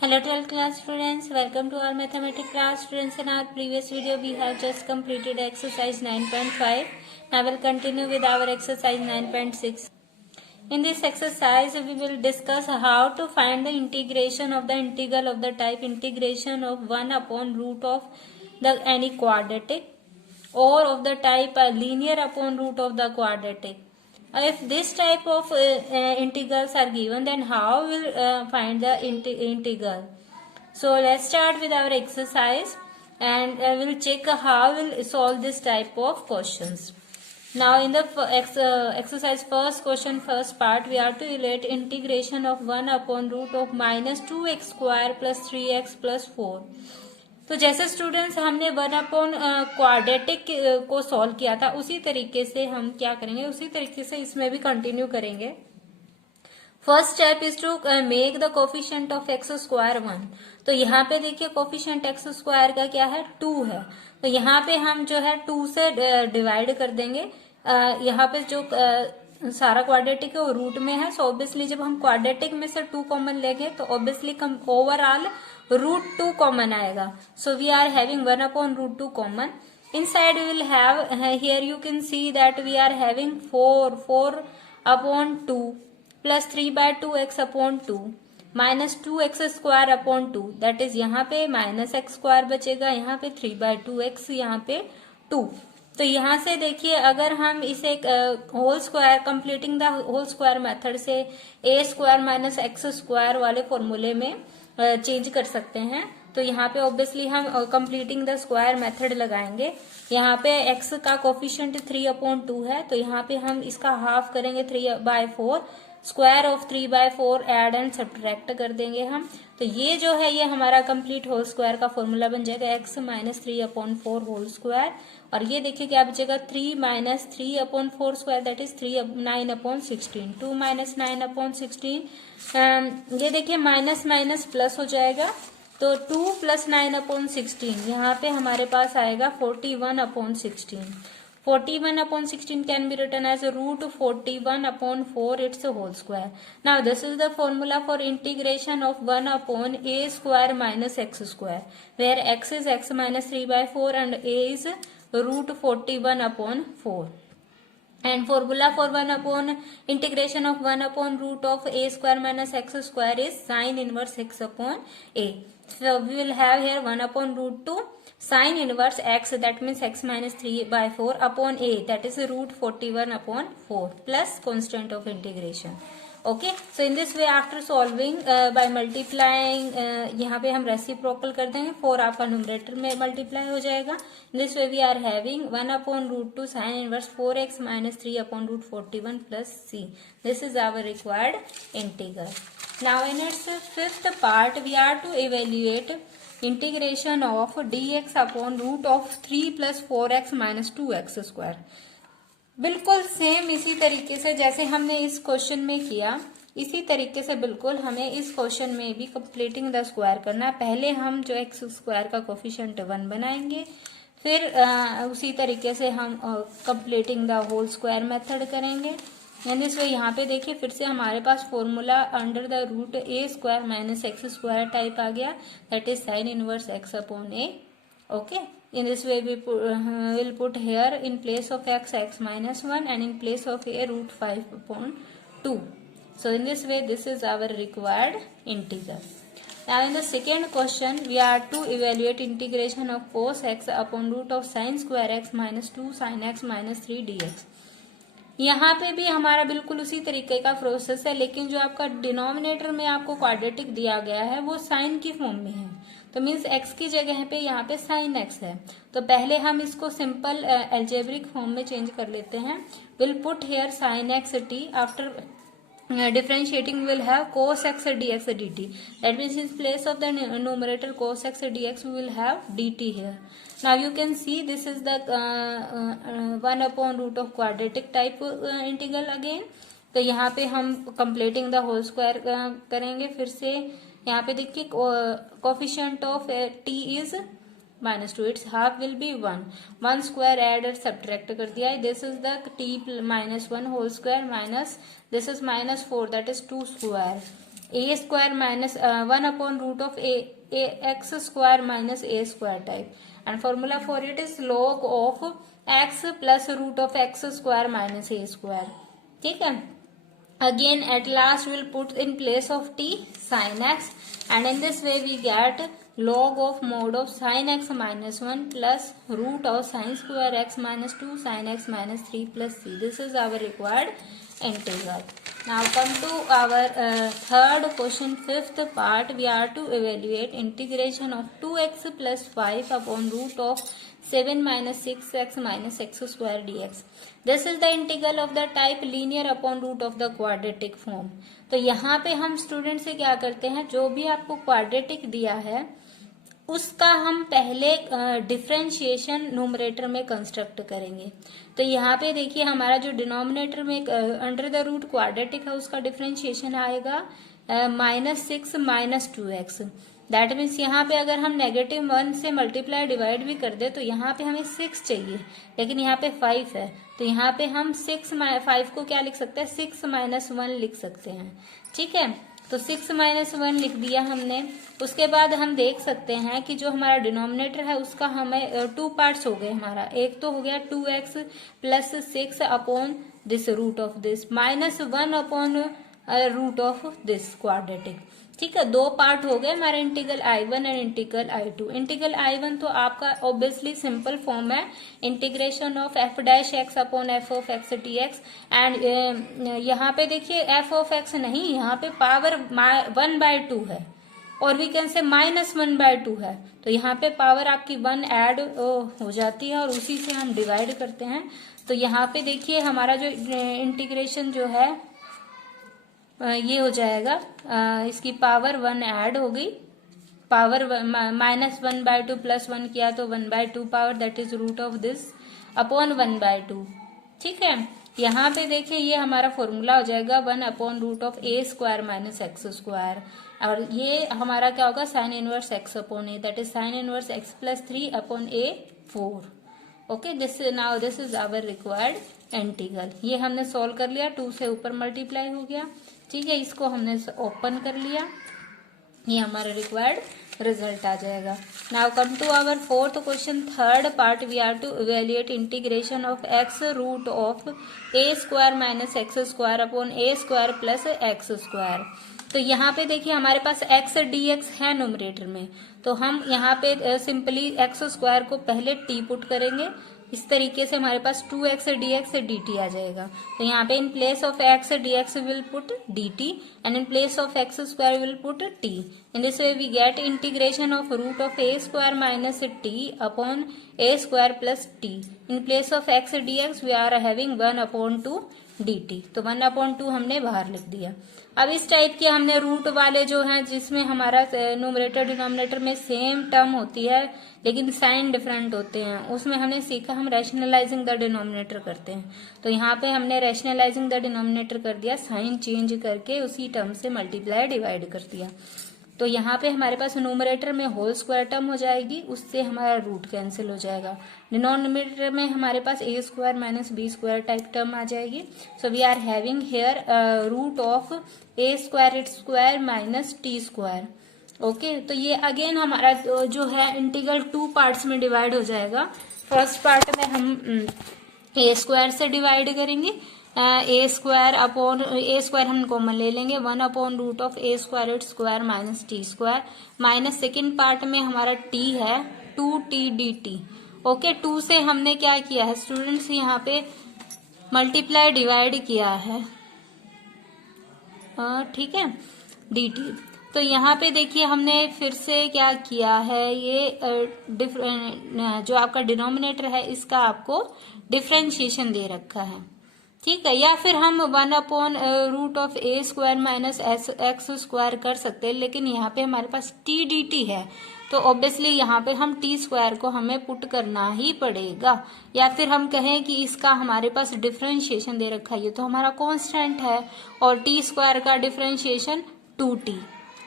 Hello 12th class students, welcome to our mathematics class students. In our previous video we have just completed exercise 9.5. Now we'll continue with our exercise 9.6. In this exercise we will discuss how to find the integration of the integral of the type integration of 1 upon root of the any quadratic or of the type linear upon root of the quadratic. If this type of integrals are given, then how will find the integral? So let's start with our exercise and we'll check how we'll solve this type of questions. Now in the exercise first question first part, we have to evaluate integration of 1 upon root of minus 2x square plus 3x plus 4. तो जैसे students हमने 1 upon quadratic को solve किया था उसी तरीके से हम क्या करेंगे, उसी तरीके से इसमें भी कंटिन्यू करेंगे. First step is to make the coefficient of x square 1. तो यहाँ पे देखिए कोफिशिएंट एक्स स्क्वायर का क्या है, 2 है. तो यहाँ पे हम जो है 2 से डिवाइड कर देंगे. यहाँ पे जो सारा क्वाड्रेटिक है वो रूट में है. सो ऑब्वियसली जब हम क्वाड्रेटिक में से 2 कॉमन लेंगे तो ऑब्वियसली ओवरऑल रूट 2 कॉमन आएगा. So we are having 1 upon root 2 common. Inside we will have here you can see that we are having 4 upon 2 plus 3 by 2x upon 2 minus 2x square upon 2. that is यहाँ पे minus x square बचेगा, यहाँ पे 3 by 2x, यहाँ पे 2. तो यहाँ से देखिए अगर हम इसे whole square completing the whole square method से a square minus x square वाले फॉर्मूले में चेंज कर सकते हैं. तो यहाँ पे ऑब्वियसली हम कंप्लीटिंग द स्क्वायर मेथड लगाएंगे. यहाँ पे x का कोफिशिएंट 3 अपॉन 2 है. तो यहाँ पे हम इसका हाफ करेंगे 3 by 4. Square of 3 by 4 add and subtract कर देंगे हम. तो ये जो है ये हमारा कंप्लीट होल स्क्वायर का फॉर्मूला बन जाएगा x minus 3 upon 4 whole square. और ये देखिए क्या बचेगा 3 minus 3 upon 4 square that is 9 upon 16. 2 minus 9 upon 16. ये देखिए माइनस माइनस प्लस हो जाएगा. तो 2 प्लस 9 अपॉन 16 यहाँ पे हमारे पास आएगा 41 upon 16. 41 upon 16 can be written as root 41 upon 4 its whole square. Now this is the formula for integration of 1 upon a square minus x square, where x is x minus 3 by 4 and a is root 41 upon 4. And formula for 1 upon integration of 1 upon root of a square minus x square is sin inverse x upon a. So we will have here 1 upon root 2 sin inverse x, that means x minus 3 by 4 upon a, that is root 41 upon 4 plus constant of integration. Okay, so in this way after solving by multiplying यहाँ पे हम reciprocal कर देंगे. 4 आपका numerator में multiply हो जाएगा. In this way we are having 1 upon root 2 sin inverse 4x minus 3 upon root 41 plus c. This is our required integral. Now in its fifth part we are to evaluate integration of dx upon root of 3 plus 4x minus 2x square. बिल्कुल same इसी तरीके से जैसे हमने इस question में किया, इसी तरीके से बिल्कुल हमें इस क्वेश्चन में भी कंप्लीटिंग द स्क्वायर करना है. पहले हम जो एक्स स्क्वायर का कोफिशिएंट 1 बनाएंगे, फिर उसी तरीके से हम completing the whole square method करेंगे. एंड दिस वे यहाँ पे देखिए फिर से हमारे पास formula under the root A square minus x square type आ गया, that is sine inverse x upon A. Okay, in this way we will put here in place of x minus 1 and in place of a root 5 upon 2. So in this way this is our required integral. Now in the second question we are to evaluate integration of cos x upon root of sin square x minus 2 sin x minus 3 dx. यहाँ पे भी हमारा बिल्कुल उसी तरीके का process है, लेकिन जो आपका डिनोमिनेटर में आपको क्वाड्रेटिक दिया गया है वो साइन की फॉर्म में है. तो मीन्स x की जगह पे यहाँ पे साइन x है. तो पहले हम इसको सिंपल एल्जेब्रिक फॉर्म में चेंज कर लेते हैं. Will put here sine x t. After differentiating will have cos x dx dt. That means in place of the numerator cos x dx we will have dt here. Now you can see this is the 1 upon root of quadratic type integral again. तो यहाँ पे हम completing the whole square करेंगे. फिर से यहाँ पे देखिए coefficient of t is minus 2, its half will be 1. 1 square add और subtract कर दिया है. This is the t minus 1 whole square minus this is minus 4, that is 2 square. A square minus 1/रूट of A x square minus A square type, and formula for it is log of x plus root of x square minus A square. ठीक है. Again at last we'll put in place of t sin x, and in this way we get log of mod of sin x minus 1 plus root of sin square x minus 2 sin x minus 3 plus c. This is our required integral. Now come to our third question, fifth part. We are to evaluate integration of 2x plus 5 upon root of 7 minus 6x minus x square dx. This is the integral of the type linear upon root of the quadratic form. तो यहाँ पे हम student से क्या करते हैं, जो भी आपको क्वाड्रेटिक दिया है उसका हम पहले डिफरेंशिएशन न्यूमरेटर में कंस्ट्रक्ट करेंगे. तो यहाँ पे देखिए हमारा जो डिनोमिनेटर में अंडर द रूट क्वाड्रेटिक है उसका डिफरेंशिएशन आएगा -6 माइनस 2x. दैट मीन्स यहाँ पे अगर हम -1 से मल्टीप्लाई डिवाइड भी कर दे तो यहाँ पे हमें 6 चाहिए, लेकिन यहाँ पे 5 है, तो यहाँ पे हम 5 को क्या लिख सकते हैं, 6 माइनस 1 लिख सकते हैं. ठीक है. तो 6 माइनस 1 लिख दिया हमने. उसके बाद हम देख सकते हैं कि जो हमारा डिनोमिनेटर है उसका हमें 2 पार्ट्स हो गए हमारा. एक तो हो गया 2x plus 6 upon this root of this minus 1 upon root of this quadratic. ठीक है. 2 पार्ट हो गए हमारे integral I1 and integral I2. Integral I1 तो आपका ऑब्वियसली सिंपल फॉर्म है, integration of f dash x upon f of x dx. And यहाँ पे देखिए f ऑफ एक्स नहीं, यहाँ पे पावर 1/2 है और वी कैन से -1/2 है, तो यहाँ पे पावर आपकी 1 ऐड हो जाती है और उसी से हम डिवाइड करते हैं. तो यहाँ पे देखिए हमारा जो इंटीग्रेशन जो है ये हो जाएगा, इसकी पावर 1 ऐड हो गई, पावर -1/2 प्लस 1 किया तो 1/2 power, that is root of this upon 1/2. ठीक है. यहाँ पे देखिए ये हमारा फॉर्मूला हो जाएगा 1 upon root of A square minus x square, और ये हमारा क्या होगा, sine inverse x upon a, that is sine inverse x plus 3 upon a 4. Okay. This now this is our required integral. ये हमने सॉल्व कर लिया, 2 से ऊपर मल्टीप्लाई हो गया. ठीक है. इसको हमने ओपन कर लिया, ये हमारा रिक्वायर्ड रिजल्ट आ जाएगा. Now come to our fourth question, third part. We are to evaluate integration of x root of A square minus x square upon a square plus x square. तो यहाँ पे देखिए हमारे पास एक्स dx है numerator में, तो हम यहाँ पे सिंपली एक्स स्क्वायर को पहले टी पुट करेंगे. इस तरीके से हमारे पास 2x dx dt आ जाएगा. तो यहाँ पे in place of x dx will put dt and in place of x square will put t. In this way we get integration of root of a square minus t upon a square plus t. In place of x dx we are having 1/2 dt. तो 1/2 हमने बाहर लिख दिया. अब इस type के हमने root वाले जो हैं जिसमें हमारा न्यूमरेटर डिनोमिनेटर में सेम टर्म होती है लेकिन साइन डिफरेंट होते हैं, उसमें हमने सीखा हम रैशनलाइजिंग द डिनोमिनेटर करते हैं. तो यहाँ पे हमने रैशनलाइजिंग द डिनोमिनेटर कर दिया, साइन चेंज करके उसी टर्म से मल्टीप्लाई डिवाइड कर दिया. तो यहाँ पे हमारे पास न्यूमरेटर में होल स्क्वायर टर्म हो जाएगी, उससे हमारा रूट कैंसिल हो जाएगा. डिनोमिनेटर में हमारे पास A square minus B square type term आ जाएगी. So we are having here root of A square it square minus T square. Okay. तो ये अगेन हमारा जो है इंटीग्रल 2 पार्ट्स में डिवाइड हो जाएगा. फर्स्ट पार्ट में हम ए स्क्वायर से डिवाइड करेंगे, ए स्क्वायर हम कॉमन ले लेंगे, 1/रूट of A square it square minus T square, minus second part में हमारा t है 2t dt. ओके. 2 से हमने क्या किया है स्टूडेंट्स, यहाँ पे मल्टीप्लाई डिवाइड किया है. ठीक है, dt. तो यहाँ पे देखिए हमने फिर से क्या किया है, ये जो आपका डिनोमिनेटर है इसका आपको डिफरेंशिएशन दे रखा है. ठीक है. या फिर हम 1/रूट of A square minus x square कर सकते हैं, लेकिन यहाँ पे हमारे पास टी डी टी है तो ऑब्वियसली यहाँ पे हम टी स्क्वायर को हमें पुट करना ही पड़ेगा. या फिर हम कहें कि इसका हमारे पास डिफरेंशिएशन दे रखा है, ये तो हमारा कांस्टेंट है और टी स्क्वायर का डिफरेंशिएशन 2t.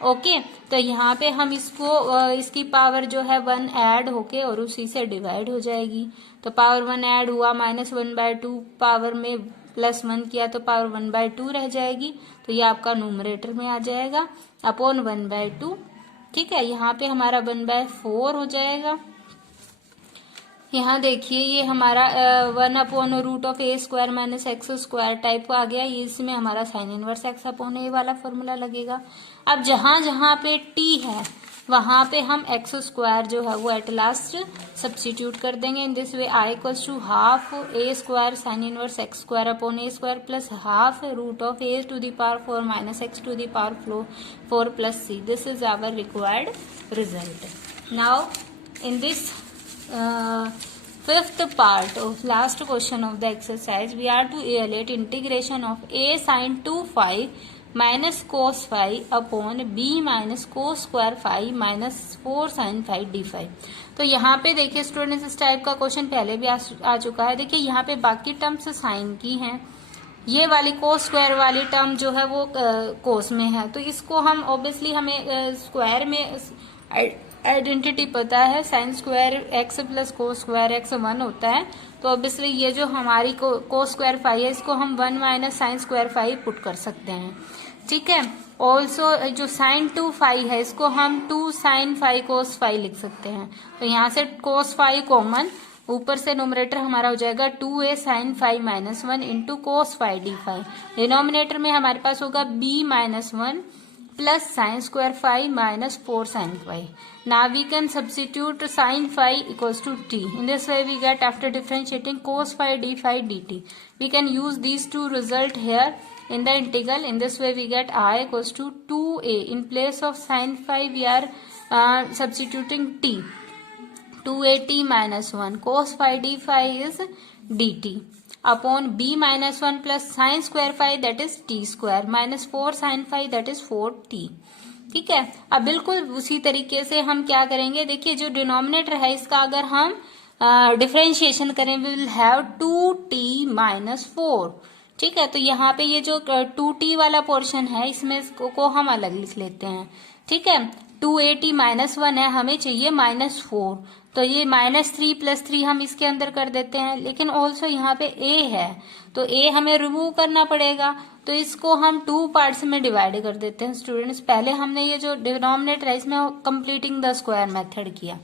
ओके. तो यहाँ पे हम इसको इसकी पावर जो है 1 ऐड होके और उसी से डिवाइड हो जाएगी. तो पावर 1 ऐड हुआ, -1/2 पावर में +1 किया तो पावर 1/2 रह जाएगी. तो तो ये आपका न्यूमरेटर में आ जाएगा अपॉन 1/2। ठीक है, यहाँ पे हमारा 1/4 हो जाएगा। यहाँ देखिए ये हमारा 1/√(a² - x² टाइप का आ गया, ये इसमें हमारा sine inverse x upon a वाला फॉर्मूला लगेगा। अब जहां जहां पे t है वहां पे हम x² जो है वो एट लास्ट सब्स्टिट्यूट कर देंगे। In this way i equals to half a² sine inverse x² upon a² plus half √(a⁴ - x⁴ plus c। This is our required result. Now in this fifth part of last question of the exercise, we are to evaluate integration of a sin 2phi minus cos phi upon b minus cos square phi minus 4 sin phi d phi। तो यहाँ पे देखिए students, इस type का question पहले भी आ चुका है। देखिए यहाँ पे बाकी टर्म्स साइन की हैं, ये वाली कोस स्क्वायर वाली टर्म जो है वो कोस में है, तो इसको हम ऑब्वियसली हमें स्क्वायर में आइडेंटिटी पता है, sine square x plus cos square x 1 होता है। तो ऑब्वियसली ये जो हमारी कोस स्क्वायर फाई है इसको हम 1 minus sine square phi put कर सकते हैं। ठीक है, ऑल्सो जो साइन 2 है इसको हम 2 साइन फाई कोस फाई लिख सकते हैं। तो यहाँ से कोस फाई कॉमन, ऊपर से नोमरेटर हमारा हो जाएगा 2a sine phi minus 1 into cos phi d phi. Denominator में हमारे पास होगा b minus 1 plus sin square phi minus 4 sin phi. Now we can substitute sin phi equals to t. In this way we get, after differentiating cos phi d phi dt, we can use these two result here in the integral. In this way we get I equals to 2a. In place of sin phi we are substituting t. 2at minus 1 cos phi d phi is dt upon b minus 1 plus sine square phi that is t² minus 4 sine phi that is 4t। ठीक है, अब बिल्कुल उसी तरीके से हम क्या करेंगे, देखिए जो डिनोमिनेटर है इसका अगर हम डिफरेंशिएशन करें we will have 2t minus 4। ठीक है, तो यहाँ पे ये जो 2t वाला पोर्शन है इसमें को हम अलग लिख लेते हैं। ठीक है, 2at माइनस 1 है, हमें चाहिए माइनस 4, तो ये -3 + 3 हम इसके अंदर कर देते हैं। लेकिन ऑल्सो यहाँ पे a है तो a हमें रिमूव करना पड़ेगा, तो इसको हम 2 पार्ट्स में डिवाइड कर देते हैं स्टूडेंट्स। पहले हमने ये जो डिनोमिनेटर है इसमें कंप्लीटिंग द स्क्वायर मेथड किया।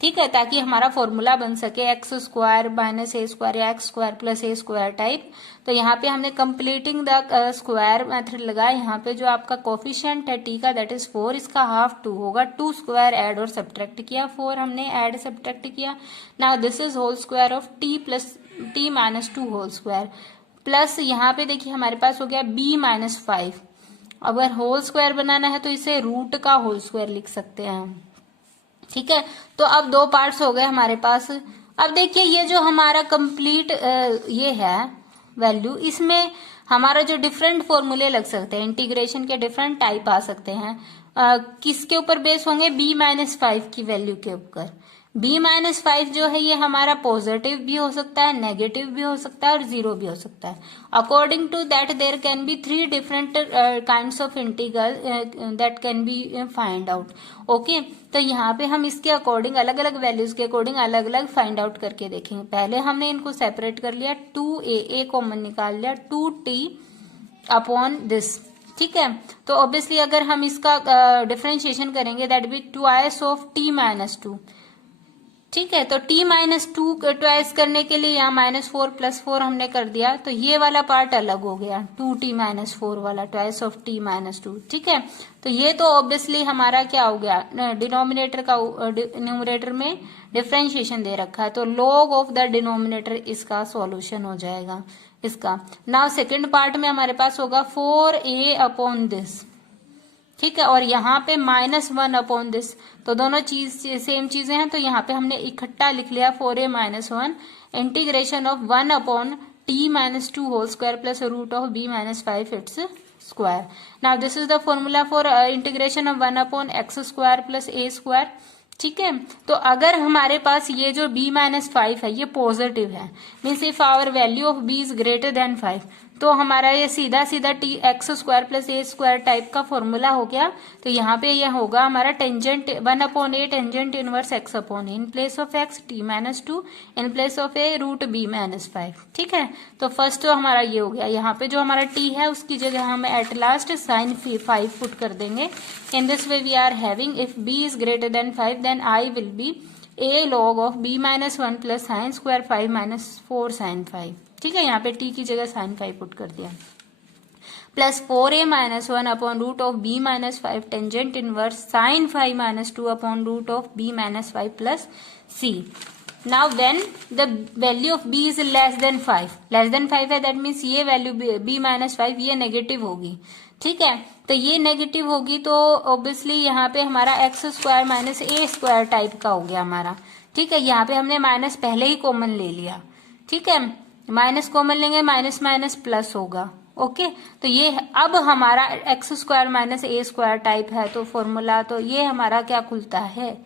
ठीक है, ताकि हमारा फॉर्मूला बन सके x² माइनस a² या x² प्लस a² टाइप। तो यहाँ पे हमने कंप्लीटिंग द स्क्वायर मेथड लगाया। यहाँ पे जो आपका कोफिशिएंट है t का दैट इज 4, इसका हाफ 2 होगा, 2 स्क्वायर ऐड और सब्ट्रैक्ट किया, 4 हमने ऐड सब्ट्रैक्ट किया। Now this is whole square of t plus t minus 2 whole square plus यहाँ पे देखिए हमारे पास हो गया b माइनस 5। अगर होल स्क्वायर बनाना है तो इसे रूट का होल स्क्वायर लिख सकते हैं हम। ठीक है, तो अब 2 पार्ट्स हो गए हमारे पास। अब देखिए ये जो हमारा कंप्लीट ये है वैल्यू, इसमें हमारा जो डिफरेंट फॉर्मूले लग सकते हैं, इंटीग्रेशन के डिफरेंट टाइप आ सकते हैं। किसके ऊपर बेस होंगे, b-5 की वैल्यू के ऊपर। b-5 जो है ये हमारा पॉजिटिव भी हो सकता है, नेगेटिव भी हो सकता है और 0 भी हो सकता है। According to that there can be 3 different kinds of integral that can be find out. Okay, तो यहाँ पे हम इसके अकॉर्डिंग अलग अलग वैल्यूज के अकॉर्डिंग अलग अलग फाइंड आउट करके देखेंगे। पहले हमने इनको सेपरेट कर लिया, 2a कॉमन निकाल लिया, 2t अपॉन दिस। ठीक है, तो ऑब्वियसली अगर हम इसका डिफरेंशिएशन करेंगे that be twice of t minus 2। ठीक है, तो t माइनस 2 ट्वाइस करने के लिए यहाँ -4 + 4 हमने कर दिया, तो ये वाला पार्ट अलग हो गया, 2t माइनस 4 वाला, ट्वाइस ऑफ t माइनस 2। ठीक है, तो ये तो ऑब्वियसली हमारा क्या हो गया, डिनोमिनेटर का न्यूमरेटर में डिफरेंशिएशन दे रखा है, तो log ऑफ द डिनोमिनेटर इसका सॉल्यूशन हो जाएगा इसका। नाउ सेकेंड पार्ट में हमारे पास होगा 4a अपॉन दिस। ठीक है, और यहाँ पे -1 अपॉन दिस, तो दोनों चीज सेम चीजें हैं, तो यहाँ पे हमने इकट्ठा लिख लिया 4a minus 1 integration of 1 upon t minus 2 whole square plus root of b-5 its square. Now this is the formula for integration of 1 upon x² plus a²। ठीक है, तो अगर हमारे पास ये जो b-5 है ये पॉजिटिव है, means if our value of b is greater than 5, तो हमारा ये सीधा सीधा t x square plus a square type का फॉर्मूला हो गया। तो यहाँ पे यह होगा हमारा tangent 1/a tangent inverse x upon a, in place of x t-2, in place of a root b-5। ठीक है, तो फर्स्ट तो हमारा ये हो गया। यहाँ पे जो हमारा t है उसकी जगह हम एट लास्ट साइन 5 पुट कर देंगे। In this way we are having if b is greater than 5 then i will be a log of b-1 plus sine square 5 - 4 sine 5। ठीक है, यहाँ पे t की जगह साइन 5 पुट कर दिया, plus 4a-1 upon root of b-5 tangent inverse sine 5 - 2 upon root of b-5 plus c। Now when the value of b is less than 5 है, that means ये वैल्यू b-5 ये negative होगी। ठीक है, तो ये नेगेटिव होगी तो ऑब्वियसली यहाँ पे हमारा एक्स स्क्वायर माइनस ए स्क्वायर टाइप का हो गया हमारा। ठीक है, यहाँ पे हमने माइनस पहले ही कॉमन ले लिया। ठीक है, माइनस कॉमन लेंगे, माइनस माइनस प्लस होगा। ओके, तो ये अब हमारा एक्स स्क्वायर माइनस ए स्क्वायर टाइप है, तो फॉर्मूला तो ये हमारा क्या खुलता है,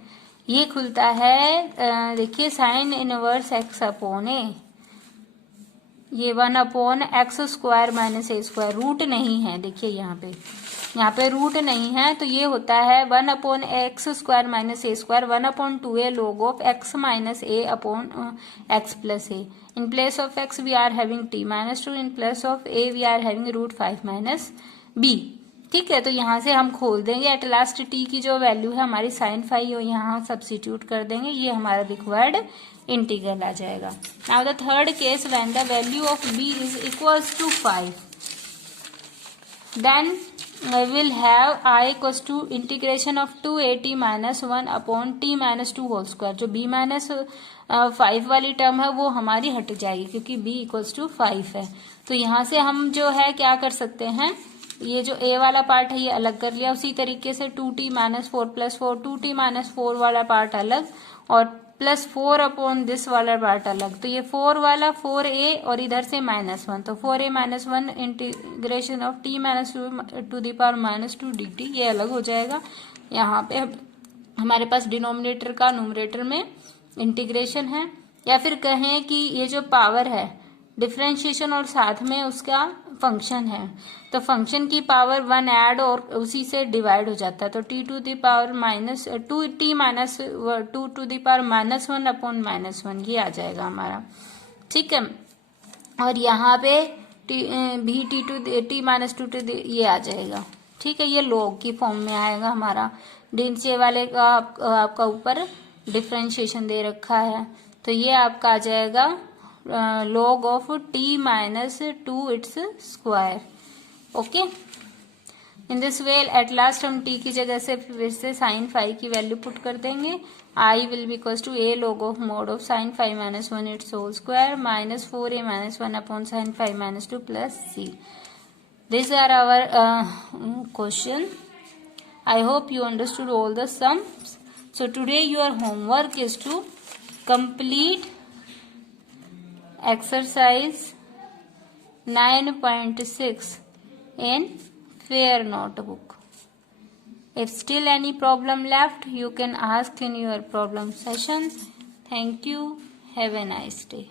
ये खुलता है देखिए साइन इनवर्स एक्स अपॉन ए, ये 1/x स्क्वायर माइनस ए स्क्वायर, रूट नहीं है। देखिए यहाँ पे रूट नहीं है, तो ये होता है 1/x square minus A square 1/2a log of x minus a upon x plus a. In place of x we are having t-2, in place of a we are having root 5 - b। ठीक है, तो यहाँ से हम खोल देंगे at last t की जो वैल्यू है हमारी साइन 5 यहाँ सब्सिट्यूट कर देंगे, ये हमारा रिक्वायर्ड इंटीग्रल आ जाएगा। Now the third case when the value of b is equals to 5 then will have i equals to integration of 2at-1 upon t-2 whole square. जो b-5 वाली टर्म है वो हमारी हट जाएगी क्योंकि b इक्वल्स टू 5 है। तो यहाँ से हम जो है क्या कर सकते हैं, ये जो a वाला पार्ट है ये अलग कर लिया, उसी तरीके से 2t-4 प्लस 4 2t-4 वाला पार्ट अलग और प्लस 4 अपॉन दिस वाला पार्ट अलग। तो ये 4 वाला 4a और इधर से -1, तो 4a-1 integration of t-2 to the power -2 dt ये अलग हो जाएगा। यहाँ पे हमारे पास डिनोमिनेटर का न्यूमरेटर में इंटीग्रेशन है, या फिर कहें कि ये जो पावर है डिफरेंशिएशन और साथ में उसका फंक्शन है, तो फंक्शन की पावर 1 ऐड और उसी से डिवाइड हो जाता है। तो t to the power -2 to the power -1 upon -1 ये आ जाएगा हमारा। ठीक है, और यहाँ पे भी t-2 ये आ जाएगा। ठीक है, ये log की फॉर्म में आएगा हमारा। नीचे वाले का आपका ऊपर डिफरेंशिएशन दे रखा है, तो ये आपका आ जाएगा log of t-2 its square. Okay, in this way at last हम t की जगह से फिर से साइन 5 की वैल्यू पुट कर देंगे। i will be equals to a log of mod of sine 5 - 1 its whole square minus 4a-1 upon sine 5 - 2 plus c। This are our question. I hope you understood all the sums. So today your homework is to complete exercise 9.6 in fair notebook. If still any problem left, you can ask in your problem session. Thank you. Have a nice day.